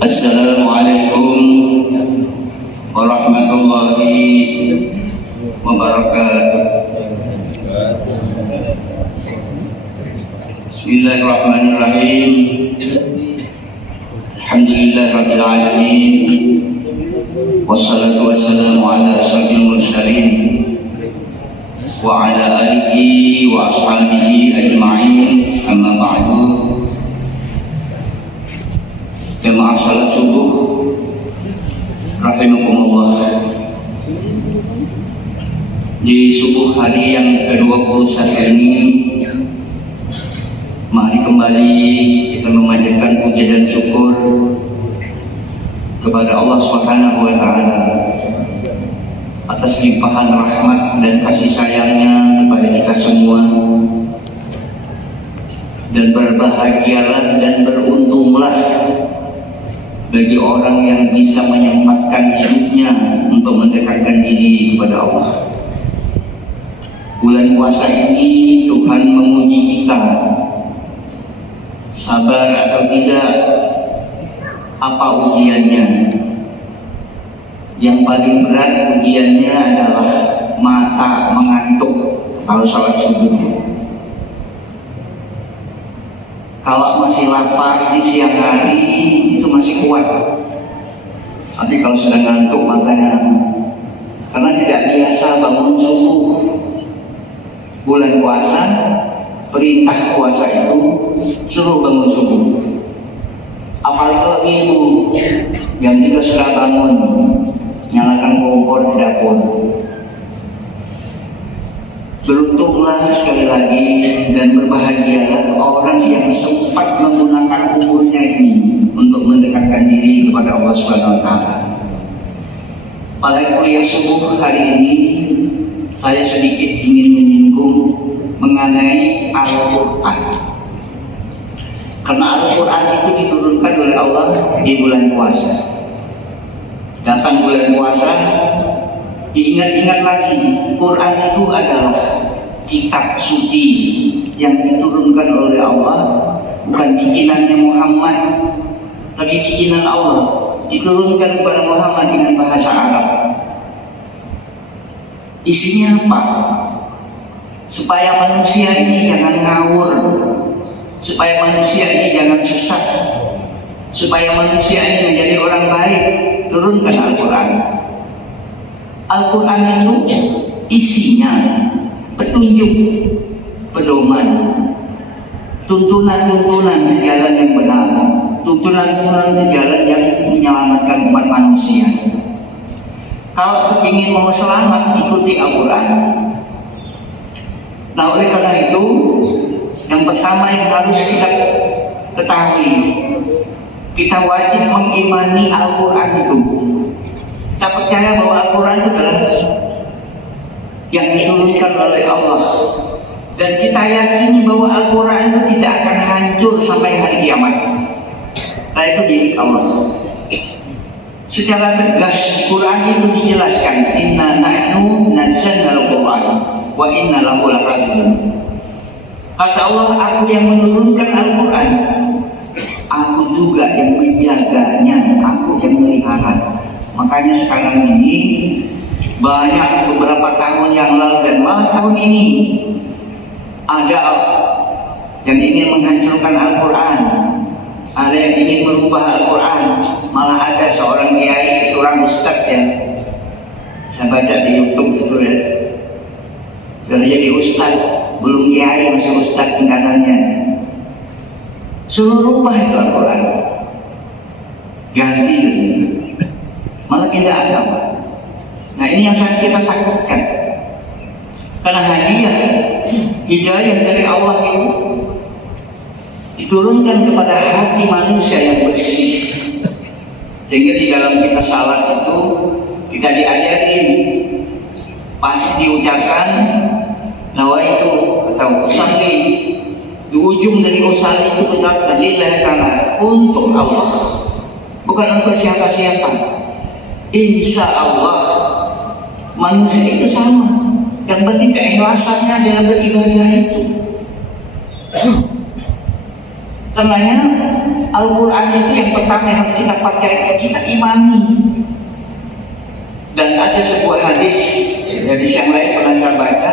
Assalamualaikum warahmatullahi wabarakatuh. Bismillahirrahmanirrahim. Alhamdulillahirabbil alamin. Wassalatu wassalamu ala asyrafil mursalin wa ala alihi wa ashabihi ajma'in. Amma ba'du. Jamaah salat subuh rahimakumullah. Di subuh hari yang ke-21 ini, mari kembali kita memanjatkan puja dan syukur kepada Allah Subhanahu wa taala atas limpahan rahmat dan kasih sayangnya kepada kita semua. Dan berbahagialah dan beruntunglah bagi orang yang bisa menyempatkan hidupnya untuk mendekatkan diri kepada Allah. Bulan puasa ini Tuhan menguji kita, sabar atau tidak. Apa ujiannya? Yang paling berat ujiannya adalah mata mengantuk kalau salat subuh. Kalau masih lapar di siang hari itu masih kuat, tapi kalau sudah ngantuk matanya, karena tidak biasa bangun subuh. Bulan puasa, perintah puasa itu suruh bangun subuh. Apalagi kalau ibu yang juga sudah bangun, nyalakan kompor di dapur. Beruntunglah sekali lagi dan berbahagialah orang yang sempat menggunakan umurnya ini untuk mendekatkan diri kepada Allah Subhanahu wa taala. Pada kuliah subuh hari ini, saya sedikit ingin menyinggung mengenai Al-Quran. Karena Al-Quran itu diturunkan oleh Allah di bulan puasa. Datang bulan puasa, diingat-ingat lagi, Quran itu adalah kitab suci yang diturunkan oleh Allah, bukan bikinannya Muhammad, tapi bikinan Allah. Diturunkan kepada Muhammad dengan bahasa Arab. Isinya apa? Supaya manusia ini jangan ngawur, supaya manusia ini jangan sesat, supaya manusia ini menjadi orang baik. Turunkan Al-Quran. Al-Quran itu isinya petunjuk, pedoman, tuntunan-tuntunan ke jalan yang benar, tuntunan-tuntunan ke jalan yang menyelamatkan umat manusia. Kalau ingin mau selamat, ikuti Al-Quran. Nah, oleh karena itu, yang pertama yang harus kita ketahui, kita wajib mengimani Al-Quran itu. Kita percaya bahwa Al-Quran itu adalah yang diturunkan oleh Allah, dan kita yakini bahwa Al-Quran itu tidak akan hancur sampai hari kiamat. Nah, itu milik Allah. Secara tegas Quran itu dijelaskan, inna nahnu nazzalna al-Quran wa inna lahu lahafidhun. Kata Allah, aku yang menurunkan Al-Quran, aku juga yang menjaganya, aku yang melihara. Makanya sekarang ini banyak beberapa tahun yang lalu dan malah tahun ini ada yang ingin menghancurkan Al-Quran, ada yang ingin merubah Al-Quran. Malah ada seorang kiai, seorang ustadz yang saya baca di YouTube itu ya, sudah jadi ustadz, belum kiai masih ustadz tingkatannya. Suruh rubah itu Al-Quran, ganti gitu. Malah tidak ada apa. Nah, ini yang sangat kita takutkan, karena hidayah dari Allah itu diturunkan kepada hati manusia yang bersih, sehingga di dalam kita salat itu kita diajarin pasti diucapkan nawaitu atau usalli. Di ujung dari usalli itu kita lillahi ta'ala, untuk Allah, bukan untuk siapa-siapa. Insya Allah manusia itu sama, yang penting keikhlasannya dalam beribadah itu. Karenanya Al-Quran itu yang pertama yang harus kita pakai, kita imani. Dan ada sebuah hadis yang lain pernah saya baca,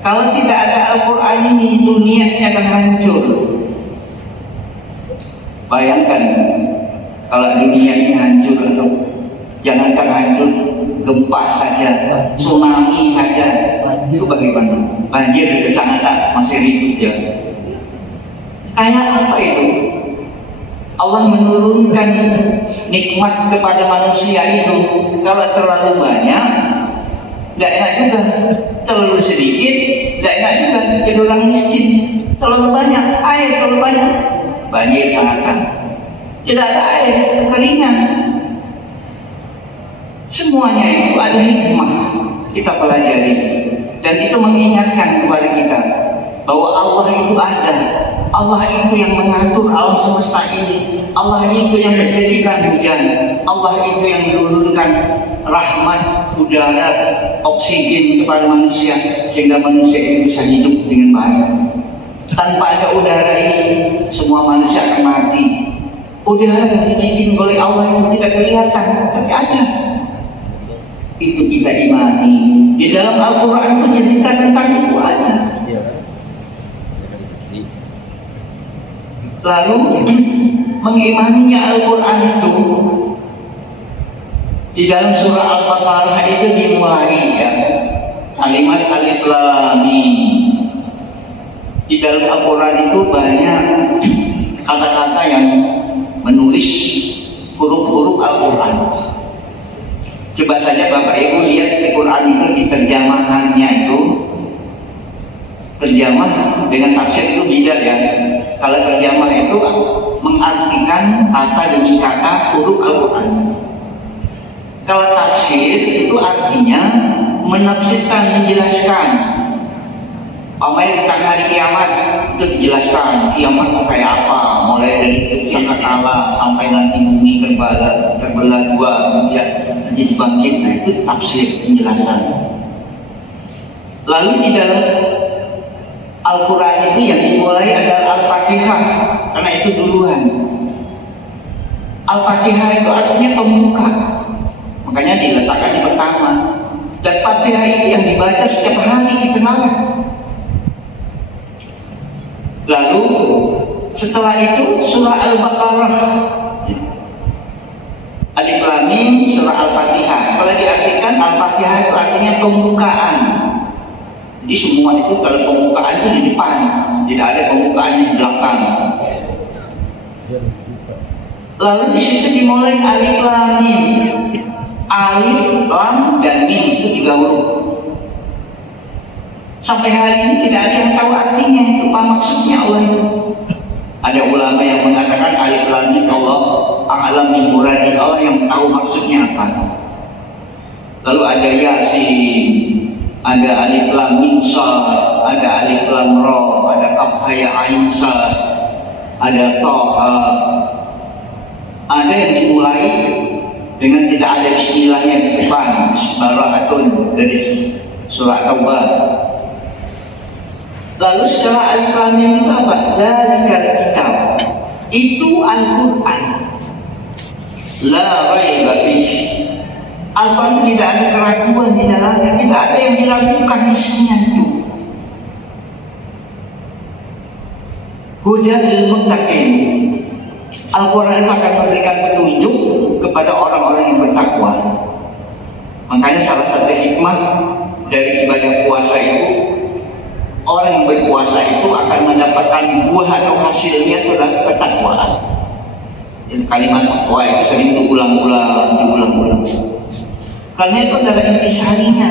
kalau tidak ada Al-Quran ini, dunianya akan hancur. Bayangkan kalau dunia ini hancur, atau jangankan hancur, gempa saja, tsunami saja, itu bagaimana? Banjir di sana masih ribut ya. Kayak apa itu? Allah menurunkan nikmat kepada manusia itu. Kalau terlalu banyak, tidak enak juga. Terlalu sedikit, tidak enak juga. Jadi orang miskin. Terlalu banyak, air terlalu banyak, banjir sangat. Tidak ada air, kekeringan. Semuanya itu ada hikmah kita pelajari, dan itu mengingatkan kepada kita bahwa Allah itu ada. Allah itu yang mengatur alam semesta ini. Allah itu yang menjadikan hujan. Allah itu yang menurunkan rahmat, udara, oksigen kepada manusia sehingga manusia itu bisa hidup dengan baik. Tanpa ada udara ini, semua manusia akan mati. Udara yang dibikin oleh Allah itu tidak kelihatan, tapi ada. Itu kita imani. Di dalam Al-Quran itu cerita tentang itu ada. Lalu mengimaninya Al-Quran itu di dalam surah Al-Baqarah itu dimulai ya kalimat alif lam mim. Di dalam Al-Quran itu banyak kata-kata yang menulis huruf-huruf Al-Quran. Coba saja Bapak Ibu lihat di Quran itu di terjemahannya itu, terjemah dengan tafsir itu beda ya. Kalau terjemah itu mengartikan kata demi kata huruf Al-Quran. Kalau tafsir itu artinya menafsirkan, menjelaskan. Pamer tentang hari kiamat itu dijelaskan, kiamat itu kayak apa, mulai dari sangkakala sampai nanti bumi terbelah dua, ya nanti dibangkit. Nah itu tafsir, penjelasan. Lalu di dalam Al-Quran itu yang dimulai adalah Al-Fatihah, karena itu duluan. Al-Fatihah itu artinya pembuka, makanya diletakkan di pertama. Dan Fatihah itu yang dibaca setiap hari di tengah. Lalu setelah itu surah Al-Baqarah, alif lam mim, surah Al-Fatihah. Kalau diartikan Al-Fatihah itu artinya pembukaan. Jadi semua itu kalau pembukaan itu di depan, tidak ada pembukaan di belakang. Lalu di situ dimulai alif lam mim. Alif, lam, dan mim itu 3 huruf. Sampai hari ini tidak ada yang tahu artinya itu apa maksudnya Allah itu. Ada ulama yang mengatakan alif lam mim Allah a'lam bi muradi, Allah yang tahu maksudnya apa. Lalu ada Yasin, ada alif lam mim sad, ada alif lam ra, ada kaf ya ain sad, ada Thaha. Ada yang dimulai dengan tidak ada bismillahnya di depan, Bismillahirrahmanirrahim dari surah Taubah. Lalu setelah alif lam mim itu apa? Dzalikal kitab. Itu Al-Quran. La raiba fihi. Al-Quran tidak ada keraguan di dalamnya, tidak ada yang diragukan isinya itu. Hudan lil muttaqin. Al-Quran akan memberikan petunjuk kepada orang-orang yang bertakwa. Makanya salah satu hikmah dari ibadah puasa itu, orang yang berpuasa itu akan mendapatkan buah atau hasilnya itu adalah ketakwaan. Jadi kalimat takwa itu sering diulang-ulang. Karena itu adalah intisarinya,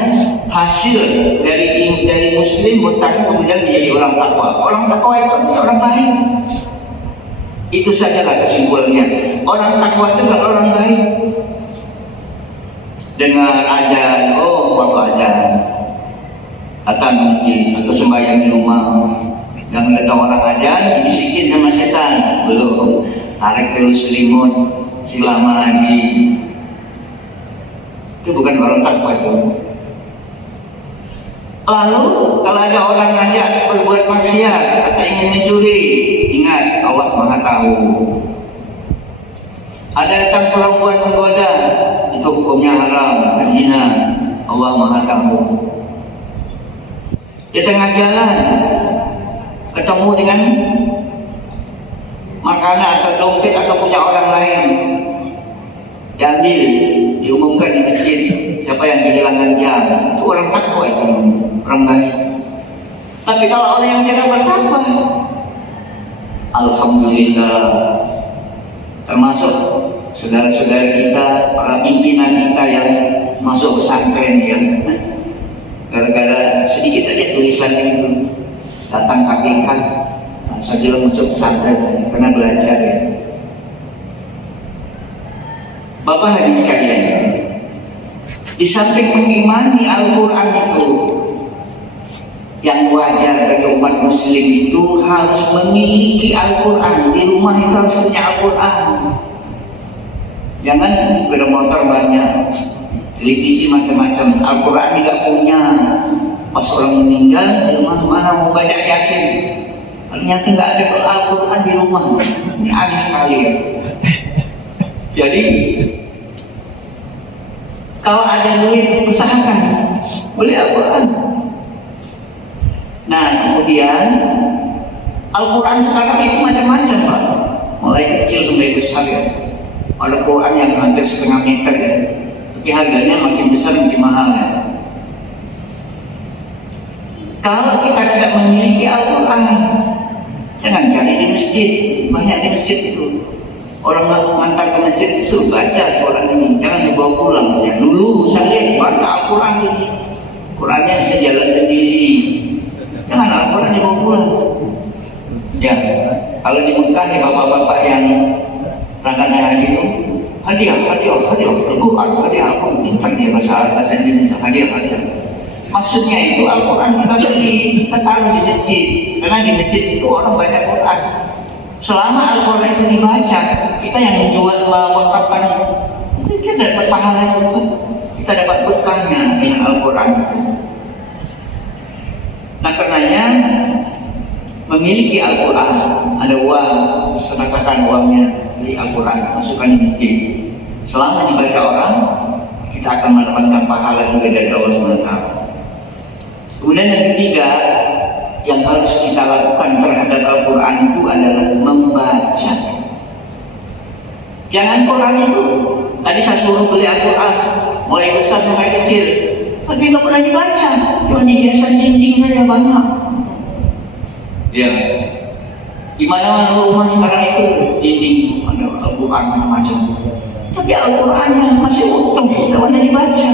hasil dari muslim muttaqin kemudian menjadi orang takwa. Orang takwa itu orang baik. Itu sajalah kesimpulannya. Orang takwa itu adalah orang baik. Dengar ajan, oh waktu ajan, datang mungkin atau sembahyang di rumah. Yang ada orang ajan, dibisikin sama setan, belum. Tarik terus selimut, silama lagi. Itu bukan orang takwa itu. Lalu kalau ada orang ngajak berbuat maksiat atau ingin mencuri, ingat Allah Maha tahu. Ada datang perempuan menggoda, itu hukumnya haram, berzina. Allah Maha Tahu. Di tengah jalan ketemu dengan makanan atau dompet atau punya orang lain, diambil, diumumkan di masjid. Siapa yang kehilangan jam, itu orang takwa, itu orang baik. Tapi kalau orang yang tidak bertakwa, alhamdulillah, termasuk saudara-saudara kita, para pimpinan kita yang masuk pesantren, ya, gara-gara sedikit aja tulisan itu datang KPK, saja masuk pesantren karena belajar, ya. Bapak hadirin sekalian, di samping mengimani Al-Quran itu, yang wajar bagi umat muslim itu harus memiliki Al-Quran. Di rumah itu harus punya Al-Quran. Jangan sepeda motor banyak, televisi macam-macam, Al-Quran tidak punya. Pas orang meninggal, di rumah mana mau baca Yasin, ternyata nggak ada Al-Quran di rumah. Ini aneh sekali, ya. Jadi kalau ada duit, usahakan beli Al-Quran. Nah, kemudian Al-Quran sekarang itu macam-macam, Pak. Mulai kecil sampai besar, ya. Ada Quran yang hampir setengah meter, ya. Tapi harganya makin besar makin mahal, ya. Kalau kita tidak memiliki Al-Quran, jangan cari di masjid. Banyak di masjid itu orang mantar ke masjid suruh baca Quran ini, jangan dibawa pulang, ya. Dulu saya baca Al-Quran ini, Qurannya bisa jalan sendiri. Jangan Al-Quran dibawa pulang. Ya, kalau di Mekah, ya, bapak-bapak yang berangkat haji itu hadiah, Al-Quran, hadiah, pintar dia bahasa Indonesia, hadiah. Maksudnya itu Al-Quran kita beli, kita taruh di masjid, karena di masjid itu orang baca Quran. Selama Al-Quran itu dibaca, kita yang menjual mewakafkan, kita dapat pahala juga, kita dapat berkahnya dengan Al-Quran. Nah, karenanya memiliki Al-Quran, ada uang, sedekahkan uangnya di Al-Quran, masukkan di masjid. Selama dibaca orang, kita akan mendapatkan pahala juga dari Allah SWT. Kemudian yang ketiga yang harus kita lakukan terhadap Al-Quran itu adalah membaca. Jangan Quran itu, tadi saya suruh beli Al-Quran, mulai besar sampai kecil, tapi nggak pernah dibaca, cuma dihiasan dinding saja banyak. Ya, di mana-mana rumah sekarang itu dinding ada Al-Quran macam, tapi Al-Qurannya masih utuh, tidak pernah dibaca.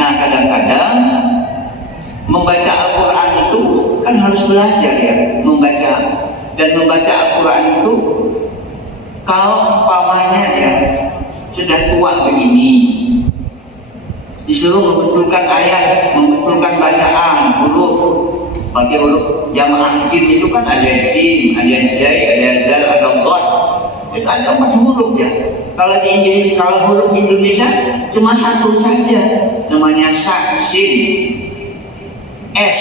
Nah, kadang-kadang membaca Al-Quran itu kan harus belajar, ya, membaca. Dan membaca Al-Quran itu kalau umpamanya, ya, sudah tua begini, disuruh membetulkan ayat, membetulkan bacaan, huruf. Pakai huruf jamaah jim itu kan ada jim, ada zai, ada dal, ada dot. Itu ada 4 huruf, ya. Kalau huruf Indonesia cuma satu saja, namanya sa, sin, S.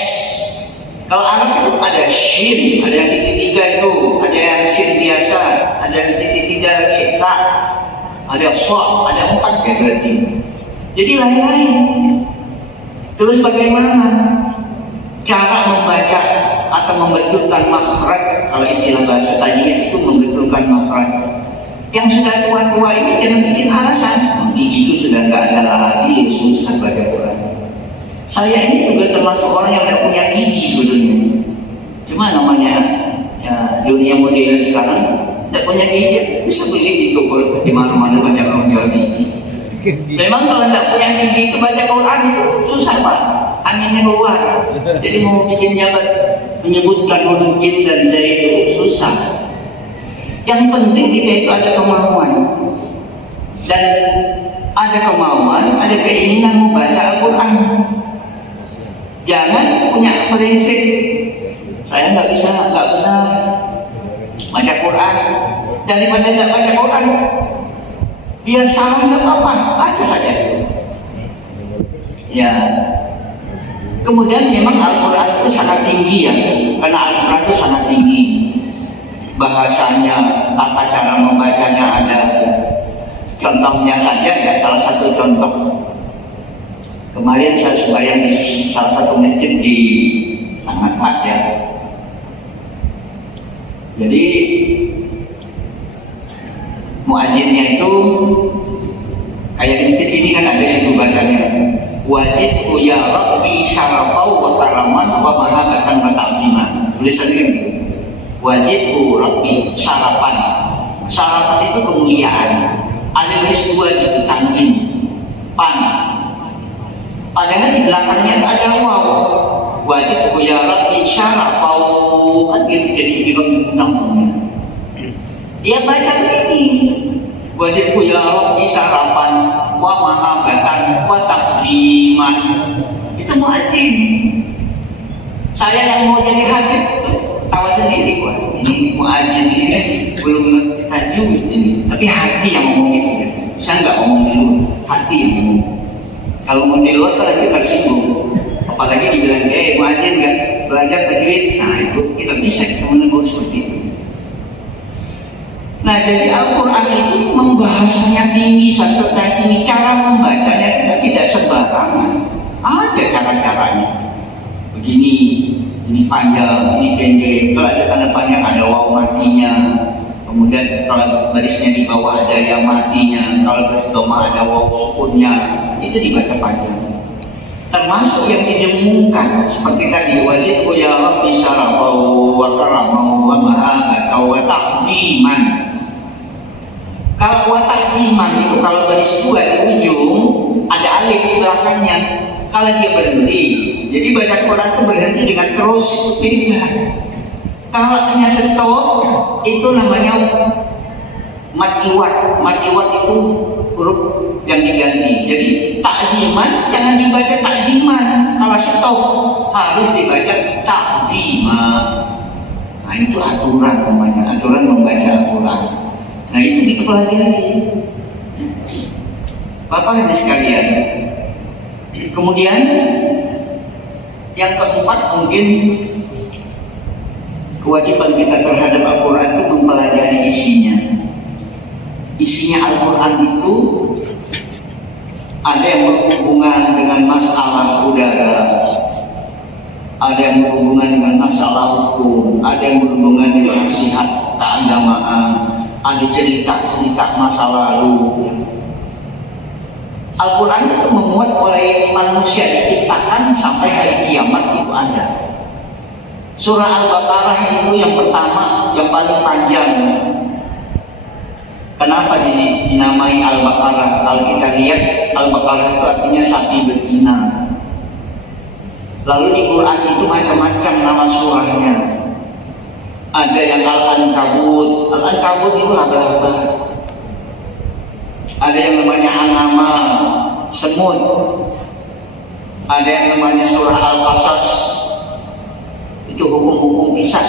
Kalau Arab itu ada shin, ada yang titik 3 itu, ada yang sin biasa, ada yang titik 3 lagi, sa, ada so, ada 4 ya berarti. Jadi lain-lain. Terus bagaimana cara membaca atau membetulkan makhraj? Kalau istilah bahasa tadi itu membetulkan makhraj. Yang sudah tua-tua ini jangan bikin alasan, gigi itu sudah nggak ada lagi, susah baca Quran. Saya ini juga termasuk orang yang tidak punya gigi sebetulnya. Cuma namanya, ya, dunia modern sekarang tidak punya gigi, bisa beli di toko di mana-mana banyak orang jual gigi. Memang kalau tidak punya gigi itu baca Quran itu susah, Pak. Anginnya keluar. Jadi mau bikinnya menyebutkan huruf jim dan zai itu susah. Yang penting kita itu ada kemauan. Dan ada kemauan, ada keinginan membaca Al-Quran. Jangan punya prinsip saya nggak benar baca Quran, daripada nggak baca Quran, biar salah nggak apa-apa, baca saja. Ya, kemudian memang Al-Quran itu sangat tinggi, ya, karena Al-Quran itu sangat tinggi bahasanya, tata cara membacanya ada contohnya saja ya, salah satu contoh. Kemarin saya sembahyang di salah satu masjid di Sangatta ya. Jadi muadzinnya itu kayak di masjid sini kan ada situ bacanya, wajib ya Rabbi syarafau wa karaman wa mahabatan wa ta'ziman. Tulisan ini wajib Rabbi syarafan. Syarafan itu kemuliaan. Ada garis dua di tanwin pan. Padahal di belakangnya ada waw. Wajib ya Rabbi syarafau, kan gitu jadi diulang-ulang. Dia baca ini wajib ya Rabbi syarafan wa mahabatan wa takliman. Itu muadzin. Saya yang mau jadi habib tawa sendiri, wah ini muadzin ini belum ngerti tajwid ini, tapi hati yang ngomong itu ya. Saya nggak ngomong dulu, hati yang ngomong. Kalau mau di luar kan kita tersinggung, apalagi dibilang muadzin kan belajar tajwid, nah itu kita bisa menegur seperti itu. Nah jadi Al-Quran itu membahasanya tinggi, sastra tinggi, cara membacanya tidak sembarangan. Ada cara-caranya. Begini, ini panjang, ini pendek. Kalau ada tanda panjang ada waw matinya. Kemudian kalau barisnya di bawah ada ya matinya. Kalau baris doma ada waw sukunnya. Itu dibaca panjang. Termasuk yang didengungkan seperti tadi wajib ya Rabbi syarafau wa karamau wa mahabatan wa ta'ziman. Kalau wa ta'ziman itu kalau baris dua di ujung ada alif di belakangnya. Kalau dia berhenti, jadi baca Quran itu berhenti dengan terus tidak. Kalau hanya stop itu namanya matiwat. Matiwat itu huruf yang diganti. Jadi ta'ziman jangan dibaca ta'ziman. Kalau stop harus dibaca ta'ziman. Nah itu aturan namanya, aturan membaca Al-Quran. Nah itu dipelajari. Bapak Ibu sekalian. Kemudian yang keempat mungkin kewajiban kita terhadap Al-Quran itu mempelajari isinya. Isinya Al-Quran itu ada yang berhubungan dengan masalah udara, ada yang berhubungan dengan masalah hukum, ada yang berhubungan dengan nasihat keagamaan, ada cerita-cerita masa lalu. Al-Quran itu memuat oleh manusia diciptakan sampai hari kiamat itu ada. Surah Al-Baqarah itu yang pertama, yang paling panjang. Kenapa dinamai Al-Baqarah? Kalau kita lihat Al-Baqarah itu artinya sapi betina. Lalu di Quran itu macam-macam nama surahnya. Ada yang Al-Ankabut. Al-Ankabut itu laba-laba. Ada yang namanya An-Naml, semut. Ada yang namanya surah Al-Qasas, itu hukum-hukum qisas.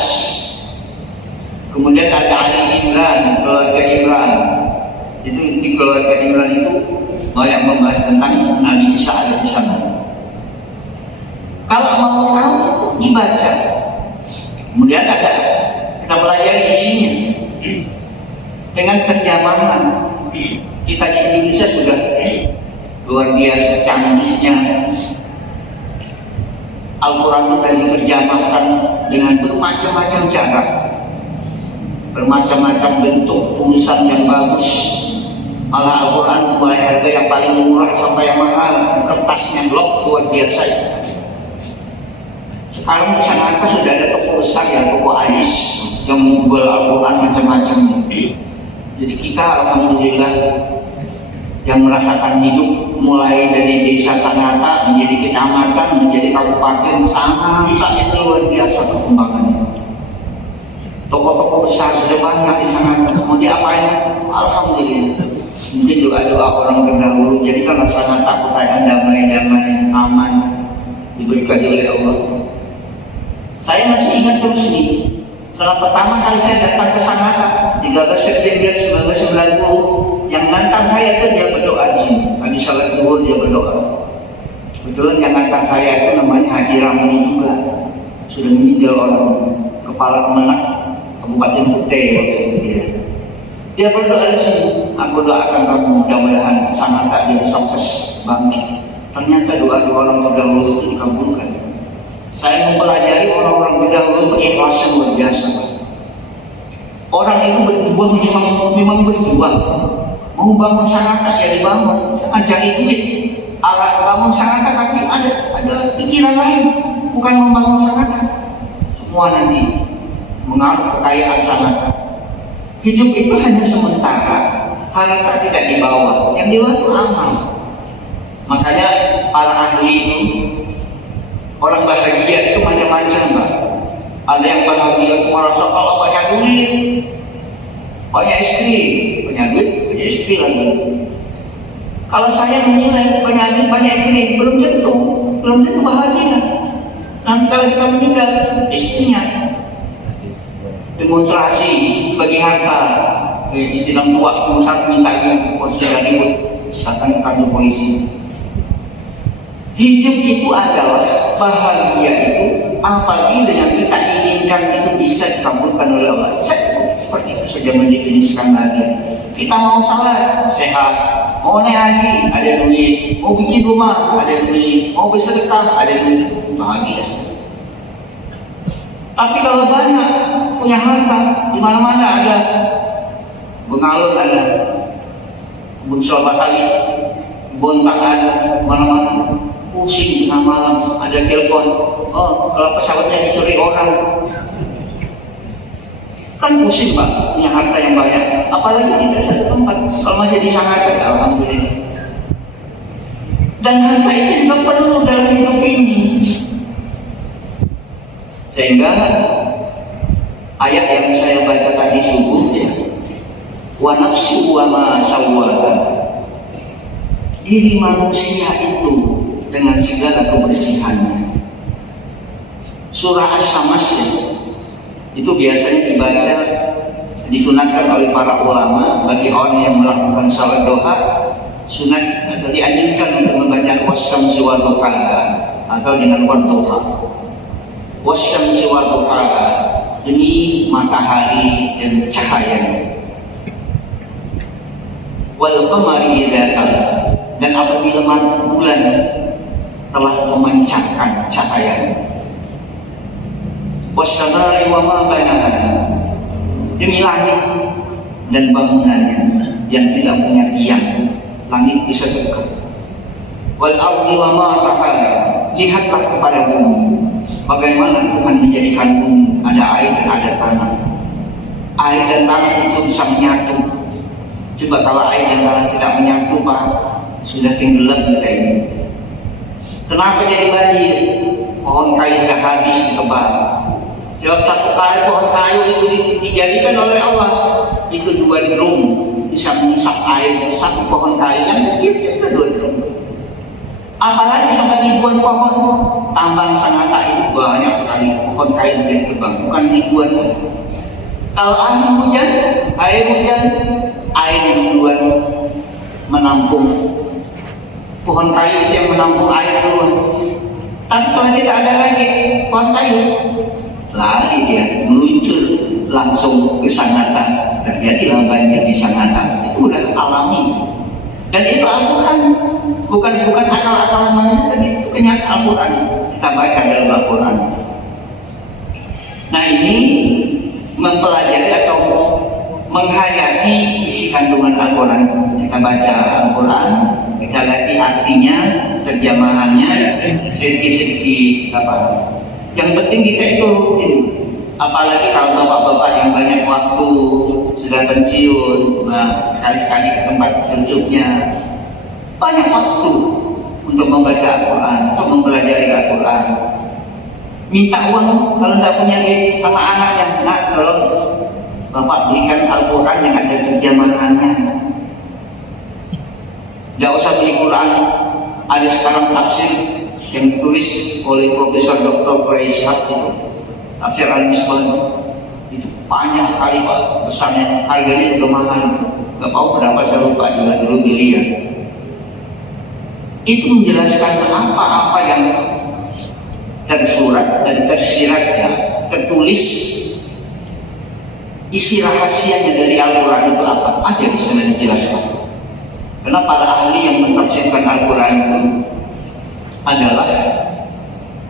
Kemudian ada Ali Imran, keluarga Imran. Itu di keluarga Imran itu banyak membahas tentang Nabi Isa alaihissalam. Kalau mau tahu dibaca. Kemudian ada kita pelajari isinya dengan terjemahan. Kita di Indonesia sudah luar biasa canggihnya. Al-Quran itu diterjemahkan dengan bermacam-macam cara, bermacam-macam bentuk tulisan yang bagus. Malah Al-Quran mulai harga yang paling murah sampai yang mahal, kertasnya blok luar biasa. Sekarang di sana sudah ada toko besar ya, toko Ais yang menjual Al-Quran macam-macam. Jadi kita alhamdulillah yang merasakan hidup mulai dari desa Sangatta menjadi kecamatan, menjadi kabupaten, Sangatta itu luar biasa perkembangannya. Toko-toko besar sudah banyak di Sangatta. Mau diapain? Alhamdulillah. Mungkin doa-doa orang terdahulu. Jadi kalau Sangatta kota yang damai-damai, aman, diberkahi oleh Allah. Saya masih ingat terus nih. Setelah pertama kali saya datang ke Sangatta 13 September 1990, yang nantang saya itu dia berdoa di sini. Habis salat zuhur dia berdoa. Betul yang nantang saya itu namanya Haji Ramli juga, sudah meninggal orang, kepala kemenak Kabupaten Kutai waktu itu dia. Dia berdoa di sini, aku doakan kamu mudah-mudahan sangat tak dia sukses bangkit. Ternyata doa-doa orang terdahulu itu dikabulkan. Saya mempelajari orang-orang terdahulu itu ikhlasnya luar biasa. Orang itu berjuang, memang berjuang. Mau bangun sangat ya dibangun, jangan cari duit. Alat bangun sangat tapi ada pikiran lain, bukan membangun sangat. Semua nanti mengaruh kekayaan sangat. Hidup itu hanya sementara, harta tidak dibawa, yang dibawa itu amal. Makanya para ahli itu, orang bahagia itu macam-macam, Pak. Ada yang bahagia itu merasa kalau banyak duit, banyak istri, punya istri lagi. Kalau saya menilai banyak duit, banyak istri, belum tentu bahagia. Nanti kalau kita meninggal, istrinya demonstrasi bagi harta, istilah tua, satu minta sudah ribut, datang ke kantor polisi. Hidup itu adalah bahagia itu apabila yang kita inginkan itu bisa dikabulkan oleh Allah. Seperti itu saja mendefinisikan bahagia. Kita mau salat, sehat, mau naik haji, ada duit, mau bikin rumah, ada duit, mau bersedekah, ada duit, bahagia. Tapi kalau banyak punya harta, di mana-mana ada, Bengalun ada, kebun selama kali, Bontang ada, mana-mana. Pusing tengah malam, ada telepon. Oh, kalau pesawatnya dicuri orang, kan pusing, Pak, punya harta yang banyak. Apalagi tidak satu tempat. Kalau masih di Sangatta, alhamdulillah. Dan harta itu juga perlu dalam hidup ini. Sehingga ayat yang saya baca tadi subuh ya, wa nafsi wa ma sawwaha, diri manusia itu dengan segala kebersihannya. Surah As-Samas ya, itu biasanya dibaca, disunatkan oleh para ulama bagi orang yang melakukan salat doa. Sunat atau dianjurkan untuk membaca wasyamsi wa duhaha atau dengan wadduha. Wasyamsi wa duhaha, demi matahari dan cahayanya. Wal qamari idza talaa, dan apabila bulan telah memancarkan cahayanya. Wassamai wa ma banaha, demi langit dan bangunannya yang tidak punya tiang, langit bisa tegak. Wal ardi wa ma tahaha, lihatlah kepada bumi, bagaimana Tuhan menjadikan bumi, ada air dan ada tanah. Air dan tanah itu bisa menyatu. Coba kalau air dan tanah tidak menyatu, Pak, sudah tenggelam kita ini. Kenapa jadi banjir? Pohon kayu tidak habis ditebang. Sebab satu pohon kayu itu dijadikan oleh Allah itu 2 drum bisa mengisap air. Satu pohon kayu yang kecil itu 2 drum. Apalagi sampai ribuan pohon. Tambang Sangatta itu banyak sekali pohon kayu yang ditebang, bukan ribuan. Kalau air hujan yang duluan menampung. Pohon kayu itu yang menampung air duluan. Tapi kalau tidak ada lagi pohon kayu, lari dia meluncur langsung ke Sangatta, terjadilah banjir di Sangatta. Itu udah alami. Dan itu Al-Quran, bukan akal-akalan manusia, tapi itu kenyataan Al-Quran. Kita baca dalam Al-Quran. Nah ini mempelajari atau menghayati isi kandungan Al-Quran. Kita baca Al-Quran, kita lihat artinya, terjemahannya, sedikit-sedikit apa. Yang penting kita itu rutin. Apalagi kalau bapak-bapak yang banyak waktu, sudah pensiun, nah, sekali-sekali ke tempat duduknya, banyak waktu untuk membaca Al-Quran, untuk mempelajari Al-Quran. Minta uang kalau tidak punya duit sama anaknya, nak tolong bapak belikan Al-Quran yang ada terjemahannya. Tidak usah beli Quran, ada sekarang tafsir yang ditulis oleh Profesor Dr. Quraishak itu, tafsir Al-Misbah itu banyak sekali, Pak, besarnya, harganya juga mahal, nggak tahu berapa, saya lupa juga dulu beli ya. Itu menjelaskan apa-apa yang tersurat dan tersirat ya, tertulis isi rahasianya dari Al-Quran itu apa? Ada di sana dijelaskan. Karena para ahli yang mentafsirkan Al-Quran itu adalah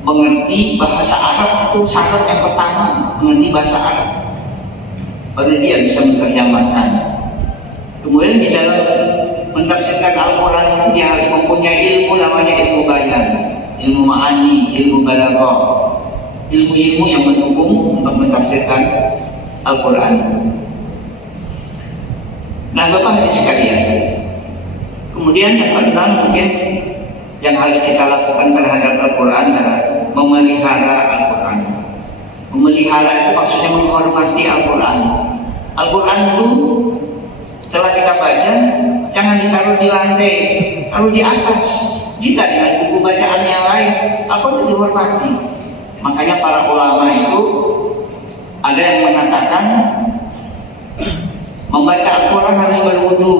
mengerti bahasa Arab. Itu syarat yang pertama, mengerti bahasa Arab, baru dia bisa menerjemahkan. Kemudian di dalam mentafsirkan Al-Quran itu dia harus mempunyai ilmu, namanya ilmu bayan, ilmu ma'ani, ilmu balaghah, ilmu-ilmu yang mendukung untuk mentafsirkan Al-Quran. Nah, Bapak Hadirin sekalian, kemudian yang kedua mungkin yang harus kita lakukan terhadap Al-Quran adalah memelihara Al-Quran. Memelihara itu maksudnya menghormati Al-Quran. Al-Quran itu setelah kita baca, jangan ditaruh di lantai, taruh di atas. Jika dengan buku bacaan yang lain, Al-Quran dihormati. Makanya para ulama itu ada yang mengatakan membaca Al-Quran harus berwudu,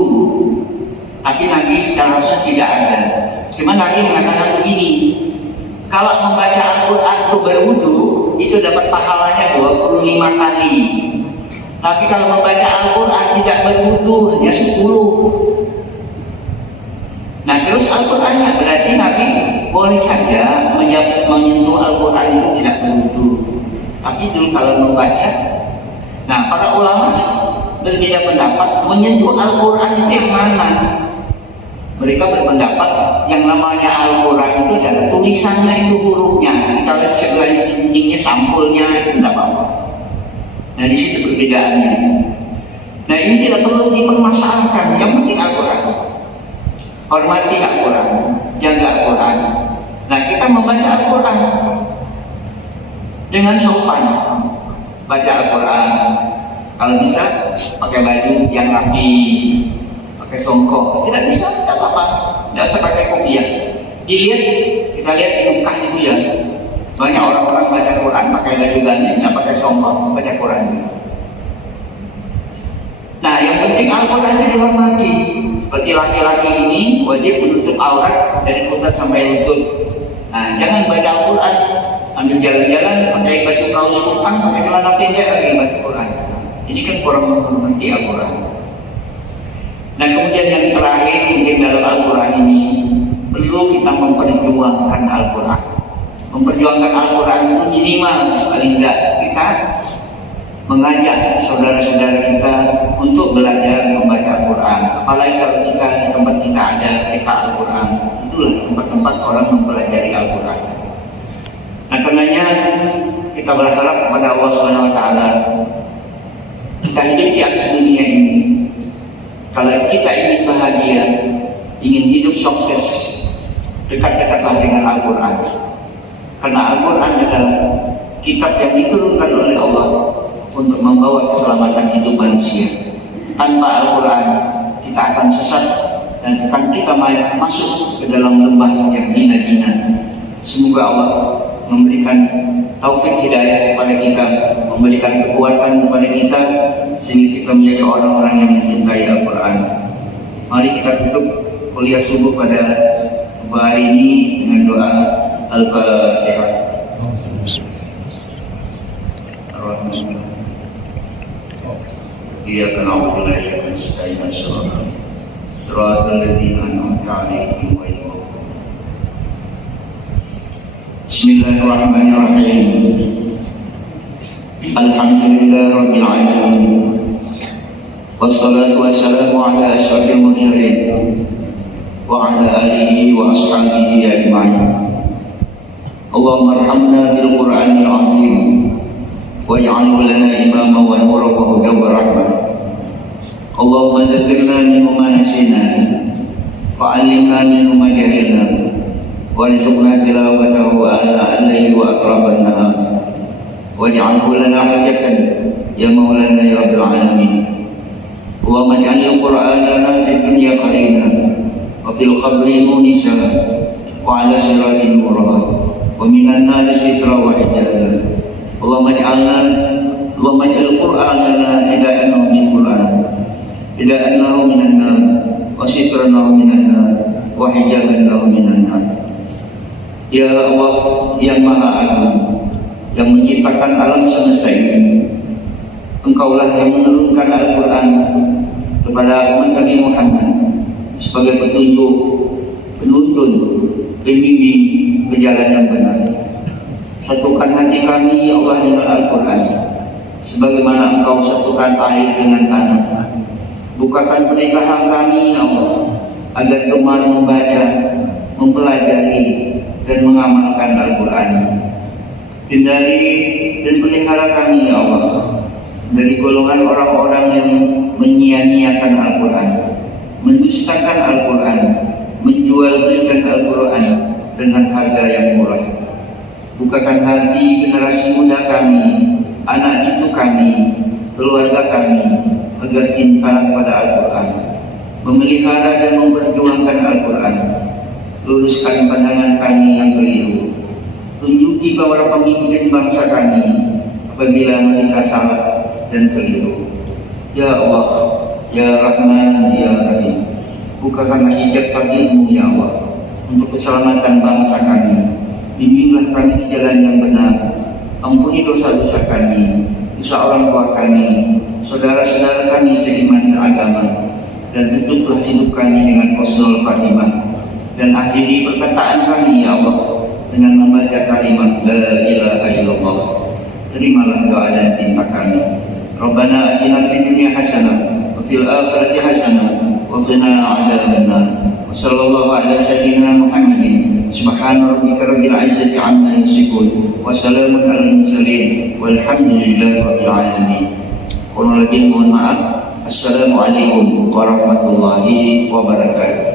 tapi Nabi secara khusus tidak ada. Cuma Nabi mengatakan begini, kalau membaca Al-Quran itu berwudu, itu dapat pahalanya 25 kali. Tapi kalau membaca Al-Quran tidak berwudu, hanya 10. Nah, terus Al-Qurannya berarti Nabi boleh saja menyentuh Al-Quran itu tidak berwudu. Tapi dulu kalau membaca, nah para ulama berbeda pendapat menyentuh Al-Quran itu yang mana. Mereka berpendapat yang namanya Al-Quran itu adalah tulisannya, itu hurufnya. Jadi kalau sebelahnya dindingnya sampulnya itu tidak apa-apa. Nah, di situ perbedaannya. Nah, ini tidak perlu dipermasalahkan. Yang penting Al-Quran. Hormati Al-Quran, jaga Al-Quran. Nah, kita membaca Al-Quran dengan sopan. Baca Al-Quran, kalau bisa pakai baju yang rapi, pakai songkok. Tidak bisa, tidak apa-apa. Tidak usah pakai kopiah. Dilihat, kita lihat di muka itu ya. Banyak orang-orang baca Quran pakai baju ganti, tidak pakai songkok, baca Quran. Nah, yang penting Al-Quran itu dihormati. Seperti laki-laki ini wajib menutup aurat dari lutut sampai lutut. Nah, jangan baca Al-Quran ambil jalan-jalan pakai baju kaos kutang, pakai celana pendek lagi baca Quran. Ini kan kurang menghormati Al-Quran. Nah, kemudian yang terakhir mungkin dalam Al-Quran ini perlu kita memperjuangkan Al-Quran. Memperjuangkan Al-Quran itu minimal paling tidak kita mengajak saudara-saudara kita untuk belajar membaca Al-Quran. Apalagi kalau kita di tempat kita ada TK Al-Quran, itulah tempat-tempat orang mempelajari Al-Quran. Nah, karenanya kita berharap kepada Allah Subhanahu Wa Taala, kita hidup di atas dunia ini. Kalau kita ingin bahagia, ingin hidup sukses, dekat-dekatlah dengan Al-Quran. Karena Al-Quran adalah kitab yang diturunkan oleh Allah untuk membawa keselamatan hidup manusia. Tanpa Al-Quran kita akan sesat dan akan kita masuk ke dalam lembah yang hina-hina. Semoga Allah memberikan taufik hidayah kepada kita, memberikan kekuatan kepada kita, sehingga kita menjadi orang-orang yang mencintai Al-Quran. Mari kita tutup kuliah subuh pada hari ini dengan doa Al-Fatihah. Iyyaka na'budu wa iyyaka nasta'in shiratal ladzina an'amta 'alaihim ghairil maghdubi 'alaihim. Bismillahirrahmanirrahim. Alhamdulillahirabbil alamin. Wassalatu wassalamu ala asyrafil mursalin wa ala alihi wa ashabihi ajma'in. Allahumma arhamna bil Qur'anil 'azim waj'alhu lana imaman wa nuran wa hudan wa rahmah. Allahumma dzakkirna minhu ma nasina wa 'allimna minhu ma jahilna warzuqna tilawatahu ana al-layli wa atrafan nahar waj'alhu lana hujjatan ya maulana ya rabbil alamin. Allahumma ij'alil qur'ana fid dunya qarina wa fil qabri munisa wa 'ala siratin nura wa minan nari sitra wa hijaba. Allahumma ij'al qur'anana hidayatan min Qur'an, hidayatan lahu minan nar wa sitran lahu minan nar wa hijaban lahu minan nar. Ya Allah, yang Maha Agung, yang menciptakan alam semesta ini, Engkaulah yang menurunkan Al-Quran kepada umat Nabi Muhammad sebagai petunjuk, penuntun, pembimbing ke jalan yang benar. Satukan hati kami ya Allah dengan Al-Quran, sebagaimana Engkau satukan air dengan tanah. Bukakan pernikahan kami ya Allah, agar gemar membaca, mempelajari dan mengamalkan Al-Quran. Hindari dan pelihara kami ya Allah dari golongan orang-orang yang menyia-nyiakan Al-Quran, mendustakan Al-Quran, menjual belikan Al-Quran dengan harga yang murah. Bukakan hati generasi muda kami, anak cucu kami, keluarga kami, agar cinta kepada Al-Quran, memelihara dan memperjuangkan Al-Quran. Luruskan pandangan kami yang keliru, tunjuki para pemimpin bangsa kami apabila mereka salah dan keliru. Ya Allah, Ya Rahman, Ya Rahim, bukakanlah hijab batinmu ya Allah untuk keselamatan bangsa kami. Bimbinglah kami di jalan yang benar. Ampuni dosa-dosa kami, dosa orang tua kami, saudara-saudara kami seiman seagama, dan tutuplah hidup kami dengan husnul khatimah. Dan akhiri perkataan kami ya Allah dengan membaca kalimat La ilaha illallah. Terimalah doa dan cinta kami. Rabbana atina fid dunya hasanah wa fil akhirati hasanah wa qina adzabannar. Wa sallallahu ala sayyidina Muhammadin. Subhana rabbika rabbil izzati amma yasifun wa salamun alal mursalin walhamdulillahi rabbil alamin. Kurang lebih mohon maaf. Assalamualaikum warahmatullahi wabarakatuh.